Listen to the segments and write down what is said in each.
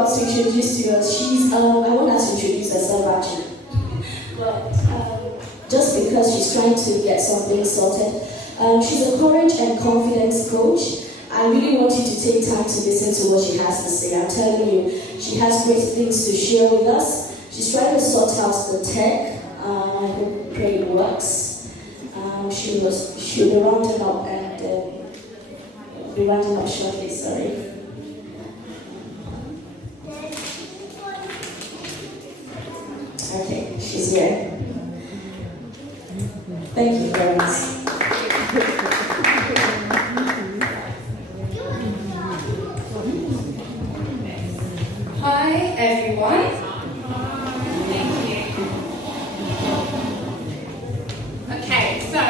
about to introduce to us, I want her to introduce herself actually. But just because she's trying to get something sorted, she's a courage and confidence coach. I really want you to take time to listen to what she has to say. I'm telling you, she has great things to share with us. She's trying to sort out the tech. I pray it works. She'll be rounding up and be rounding up shortly. Sorry. Okay, she's here. Thank you, Florence. Hi, everyone. Thank you. Okay, so,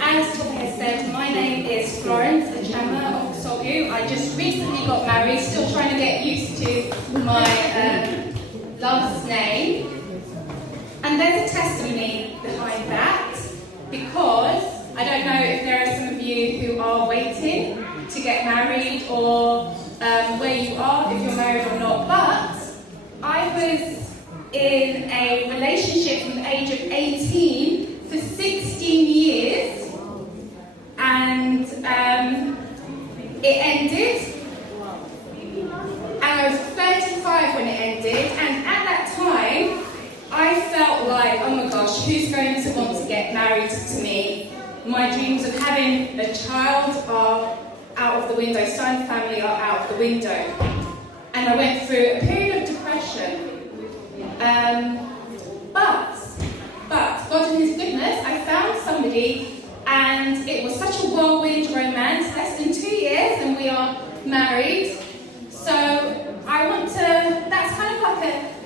as Toby has said, my name is Florence Achama of Solgu. I just recently got married, still trying to get used to my last name. And there's a testimony behind that, because I don't know if there are some of you who are waiting to get married or where you are, if you're married or not, but I was in a relationship from the age of 18 for 16 years, and it ended, and I was 35 when it ended, and at that time, I felt like, oh my gosh, who's going to want to get married to me? My dreams of having a child are out of the window, starting a family are out of the window. And I went through a period of depression. But God in His goodness, I found somebody, and it was such a whirlwind romance, less than 2 years, and we are married. So I want to, that's kind of like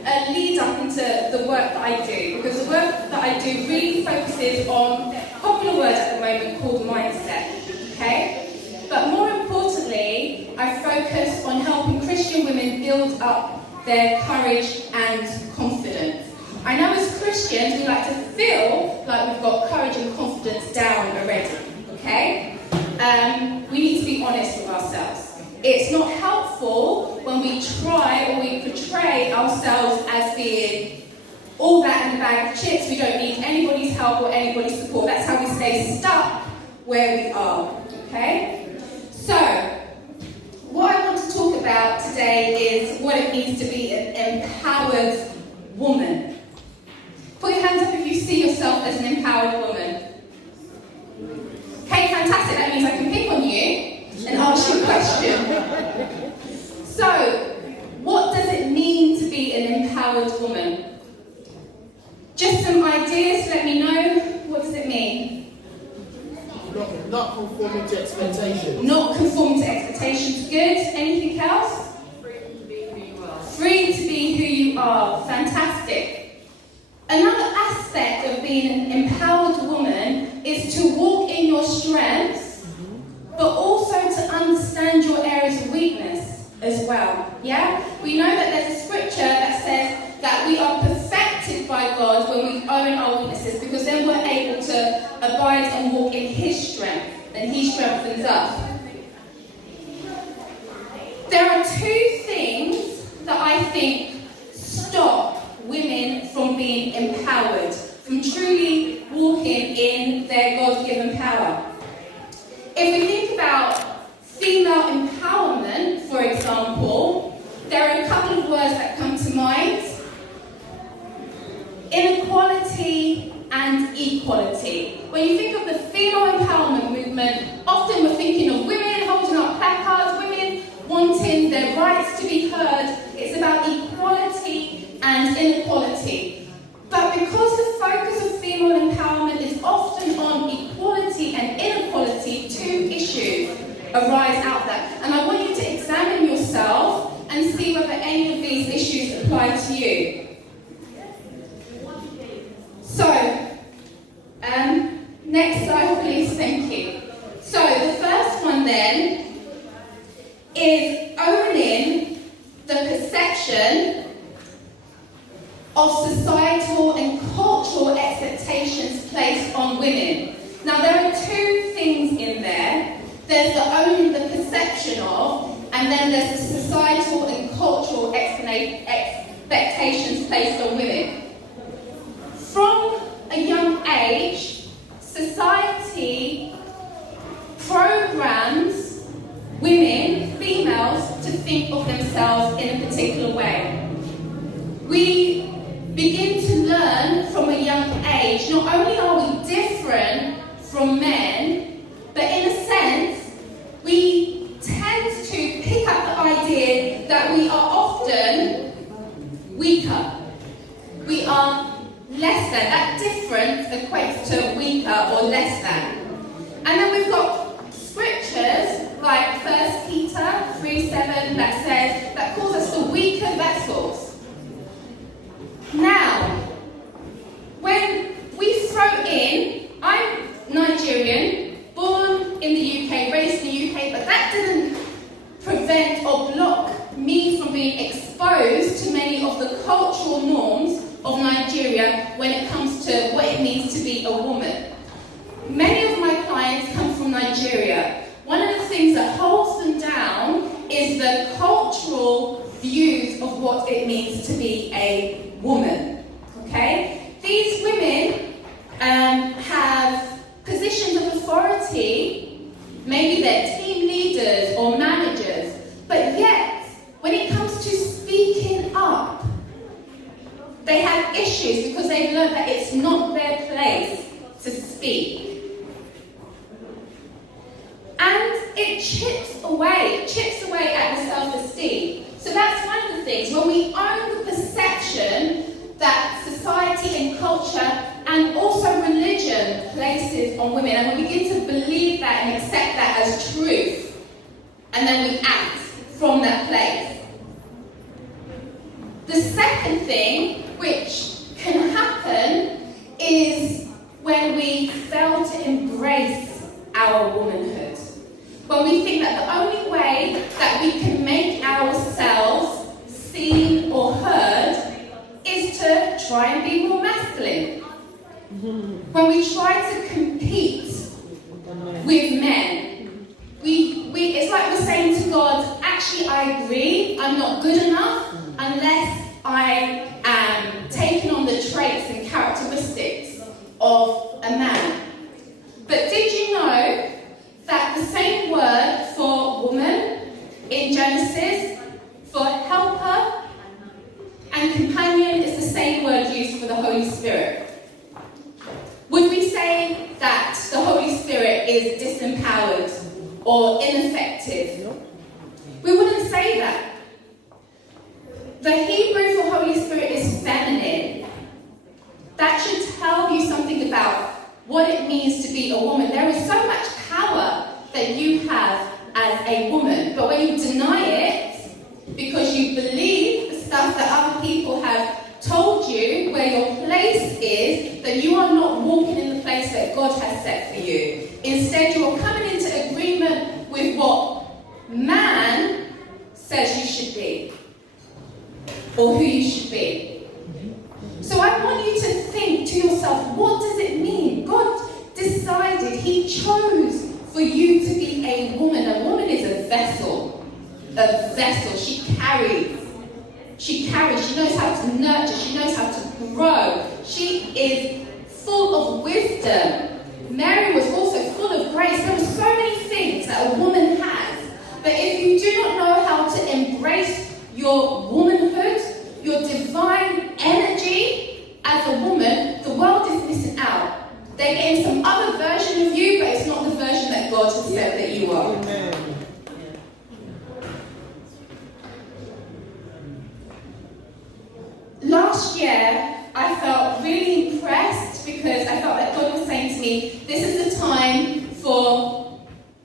a lead up into the work that I do, because the work that I do really focuses on a popular word at the moment called mindset, okay? But more importantly, I focus on helping Christian women build up their courage and confidence. I know as Christians, we like to feel like we've got courage and confidence down already, okay? We need to be honest with ourselves. It's not helpful when we try or we portray ourselves as being all that in a bag of chips. We don't need anybody's help or anybody's support. That's how we stay stuck where we are, okay? So, what I want to talk about today is what it means to be an empowered woman. Put your hands up if you see yourself as an empowered woman. Okay, fantastic. That means I can pick on you and ask you a question. So, what does it mean to be an empowered woman? Just some ideas, let me know. What does it mean? Not conforming to expectations. Not conforming to expectations. Good. Anything else? Free to be who you are. Free to be who you are. Fantastic. Another aspect of being an empowered woman is to walk in your strengths, but also to understand your areas of weakness as well. Yeah? We know that there's a scripture that says that we are perfected by God when we own our weaknesses, because then we're able to abide and walk in His strength, and He strengthens us. There are two things that I think stop women from being empowered, from truly walking in their God-given power. If we think about female empowerment, for example, there are a couple of words that come to mind. Inequality and equality. When you think of the female empowerment movement, often we're thinking of women holding up placards, women wanting their rights to be heard. It's about equality and inequality. But because the focus of female empowerment is often on equality and inequality, two issues arise out of that. And I want you to examine yourself and see whether any of these issues apply to you. So, next slide please, thank you. So, the first one then is owning the perception of societal and cultural expectations placed on women. Now, there are two things in there. There's the owning the perception of, and then there's the societal and cultural expectations placed on women. From a young age, society programs women, females, to think of themselves in a particular way. We begin to learn from a young age, not only are we different from men, but in a sense, we tend to pick up the idea that we are often weaker. We are less than. That difference equates to weaker or less than. And then we've got scriptures like 1 Peter 3:7 that calls us the weaker vessels. Now, when we throw in, I'm Nigerian, born in the UK, raised in the UK, but that didn't prevent or block me from being exposed to many of the cultural norms of Nigeria when it comes to what it means to be a woman. Many of my clients come from Nigeria. One of the things that holds them down is the cultural views of what it means to be a woman. Okay? These women have positions of authority, maybe they're team leaders or managers, but yet, when it comes to speaking up, they have issues because they've learned that it's not their place to speak. And it chips away at the self-esteem. So that's one of the things. When we own the perception that society and culture and also religion places on women, and we begin to believe that and accept that as truth, and then we act from that place. The second thing which can happen is when we fail to embrace our womanhood. When we think that the only way that we can make ourselves seen or heard is to try and be more masculine. When we try to compete with men, it's like we're saying to God, actually I agree, I'm not good enough unless I am taking on the traits and characteristics of a man. But did you know that the same word for woman in Genesis, for helper and companion, is the same word used for the Holy Spirit? Would we say that the Holy Spirit is disempowered or ineffective? We wouldn't say that. The Hebrew for Holy Spirit is feminine. That should tell you something about what it means to be a woman. There is so much power that you have as a woman, but when you deny it because you believe the stuff that other people have told you where your place is, then you are not walking in the place that God has set for you. Instead, you are coming into agreement with what man says you should be, or who you should be. So I want you to think to yourself, what does it mean? God decided, He chose for you to be a woman. A woman is a vessel. A vessel. She carries. She knows how to nurture. She knows how to grow. She is full of wisdom. Mary was also full of grace. There are so many things that a woman has. But if you do not know how to embrace your womanhood, your divine energy as a woman, the world is missing out. They're getting some other version of you, but it's not the version that God has said that you are. Amen. Last year, I felt really impressed because I felt that God was saying to me, this is the time for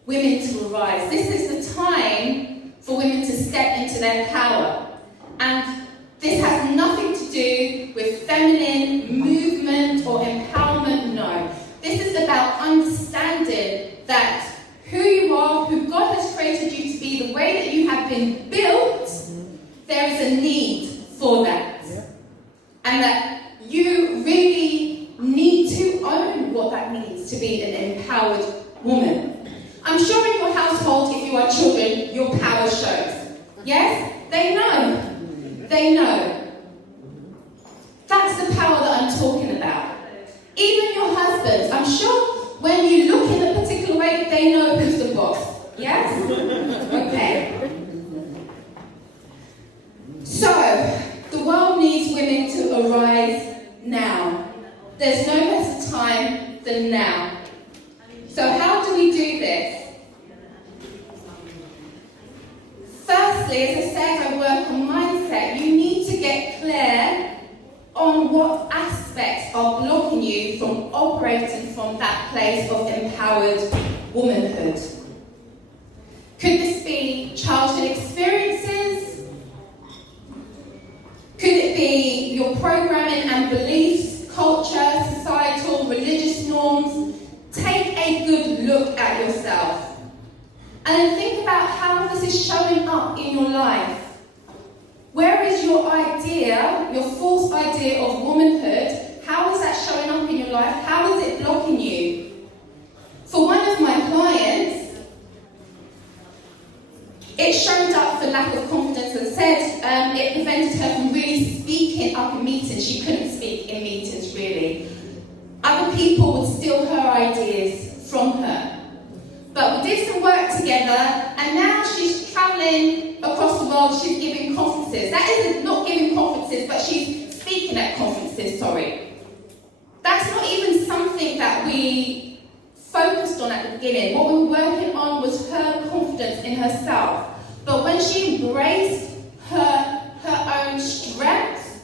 women to arise. This is the time for women to step into their power. And this has nothing to do with feminine movement or empowerment, no. This is about understanding that who you are, who God has created you to be, the way that you have been built, there is a need for that. And that you really need to own what that means to be an empowered woman. I'm sure in your household, if you are children, your power shows. Yes? They know they know. That's the power that I'm talking about. Even your husbands, I'm sure when you look in a particular way, they know who's the boss. Yes? Okay. So, the world needs women to arise now. There's no better time than now. So how do we do this? Firstly, as I said, I work on mindset. You need to get clear on what aspects are blocking you from operating from that place of empowered womanhood. Could this be childhood experiences? Could it be your programming and beliefs, culture, societal, religious norms? Take a good look at yourself. And then think about how this is showing up in your life. Where is your idea, your false idea of womanhood? How is that showing up in your life? How is it blocking you? For one of my clients, it showed up for lack of confidence and said it prevented her from really speaking up in meetings. She couldn't speak in meetings, really. Other people would steal her ideas from her. But we did some work together, and now she's travelling across the world. She's giving conferences. That isn't not giving conferences, but she's speaking at conferences, sorry. That's not even something that we focused on at the beginning. What we were working on was her confidence in herself. But when she embraced her own strengths,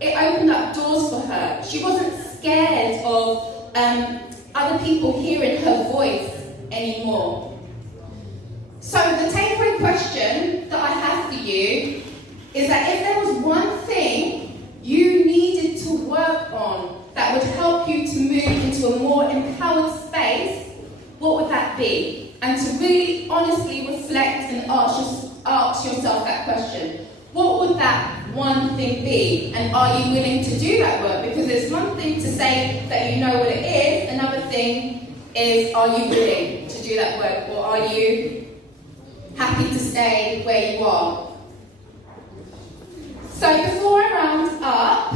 it opened up doors for her. She wasn't scared of other people hearing her voice anymore. So the takeaway question that I have for you is that if there was one thing you needed to work on that would help you to move into a more empowered space, what would that be? And to really honestly reflect and ask yourself that question. What would that one thing be? And are you willing to do that work? Because it's one thing to say that you know what it is, another thing is, are you willing to do that work, or are you happy to stay where you are? So before I round up,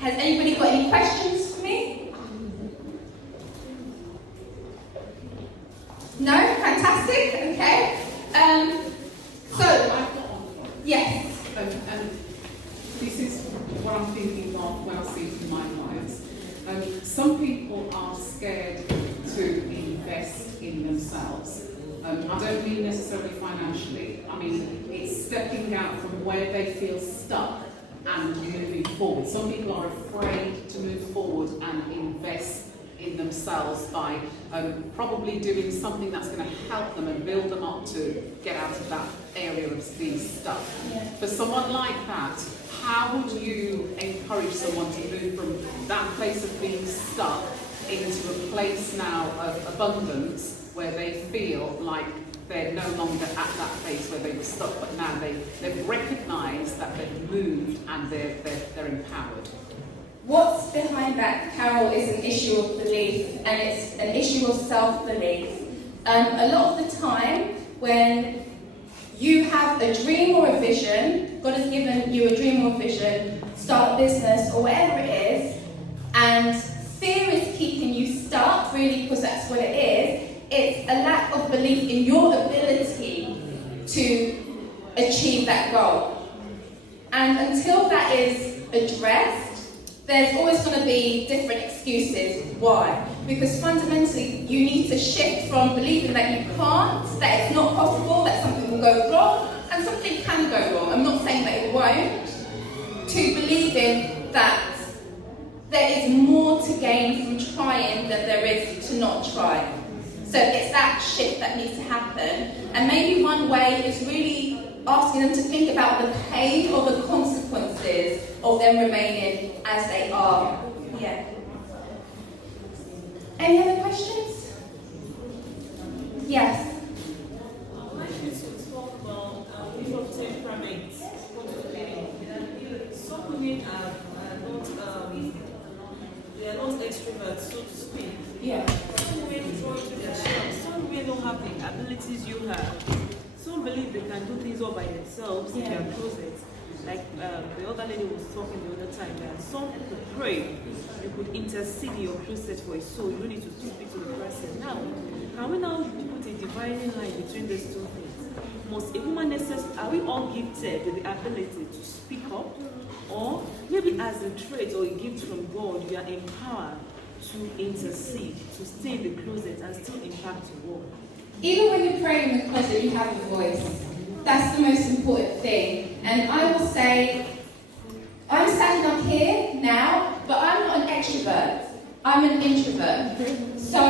has anybody got any questions for me? No? Fantastic, okay. Yes. This is what I'm thinking of when I see it in my clients. Some people are scared to invest in themselves. I don't mean necessarily financially. I mean, it's stepping out from where they feel stuck and moving forward. Some people are afraid to move forward and invest in themselves by probably doing something that's going to help them and build them up to get out of that area of being stuck. Yeah. For someone like that, how would you encourage someone to move from that place of being stuck into a place now of abundance where they feel like they're no longer at that place where they were stuck, but now they've recognised that they've moved and they're empowered? What's behind that, Carol, is an issue of belief, and it's an issue of self-belief. A lot of the time, when you have a dream or a vision, God has given you a dream or a vision, start a business or whatever it is, and fear is keeping you stuck, really, because that's what it is. It's a lack of belief in your ability to achieve that goal. And until that is addressed, there's always going to be different excuses. Why? Because fundamentally, you need to shift from believing that you can't, that it's not possible, that something will go wrong, and something can go wrong. I'm not saying that it won't, to believing that there is more to gain from trying than there is to not try. So it's that shift that needs to happen. And maybe one way is really asking them to think about the pain or the consequences of them remaining as they are. Yeah. Any other questions? Yes. I'd like you to talk about different temperaments. Some women are not extroverts, so to speak. Yeah. Some women throw into their shells. Some women don't have the abilities you have. Some believe they can do things all by themselves in their closet. Like the other lady was talking the other time, that some could pray, you could intercede in your closet for a soul, you don't need to speak to the person. Now, can we now put a dividing line between these two things? Must a woman are we all gifted with the ability to speak up? Or maybe as a trait or a gift from God, you are empowered to intercede, to stay in the closet and still impact the world? Even when you're praying in the closet, you have a voice. That's the most important thing. And I will say, I'm standing up here now, but I'm not an extrovert. I'm an introvert. So,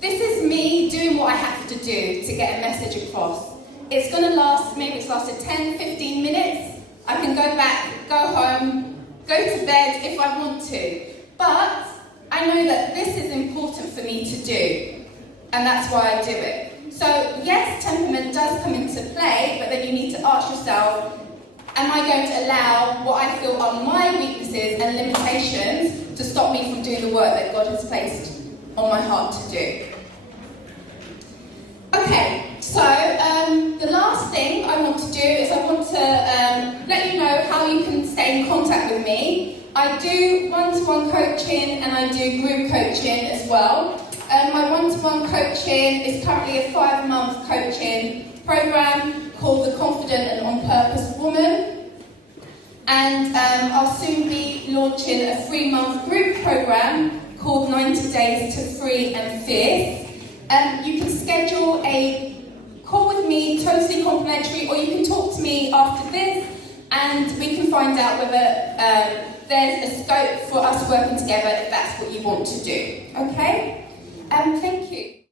this is me doing what I have to do to get a message across. It's going to last, maybe it's lasted 10, 15 minutes. I can go back, go home, go to bed if I want to. But I know that this is important for me to do. And that's why I do it. So yes, temperament does come into play, but then you need to ask yourself, am I going to allow what I feel are my weaknesses and limitations to stop me from doing the work that God has placed on my heart to do? Okay, so the last thing I want to do is I want to let you know how you can stay in contact with me. I do one-to-one coaching and I do group coaching as well. My one-to-one coaching is currently a 5-month coaching program called The Confident and On Purpose Woman. And I'll soon be launching a 3-month group program called 90 Days to Free and Fierce. You can schedule a call with me, totally complimentary, or you can talk to me after this and we can find out whether there's a scope for us working together if that's what you want to do. Okay? Thank you.